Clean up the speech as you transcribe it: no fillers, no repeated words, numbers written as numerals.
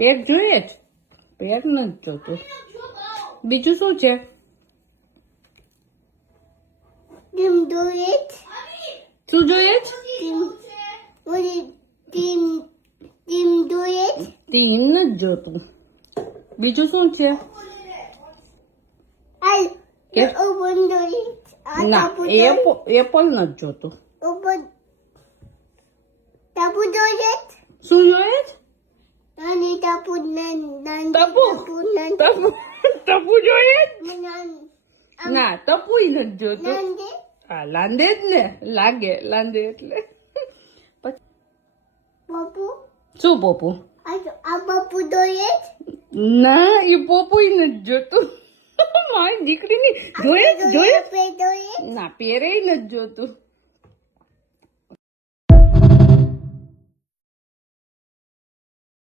પેટ જોઈએ જ, પેટ નથી જોતું. બીજું શું છે? ટીમ જોઈએ શું જોઈએ જ? ટીમ જોઈએ ટીમ નથી જોતું. બીજું શું છે? કે? ઓપન જોઈએ ના, એપલ નથી જોતું. ઓપન ટાપુ જોઈએ શું જોઈએ જ? નાની ટાપુ ટપુ ટપુ જોઈએ જ? ના, ટપુય નથી જોતું. હા, લાંદે જ ને, લાંદે એટલે. પપ્પુ શું પોપુ? આ પપ્પુ જોઈએ ના, એ પોપુય નથી જોતું. મારી દીકરીની જોઈએ જ. ના, પેરે નથી જોતું.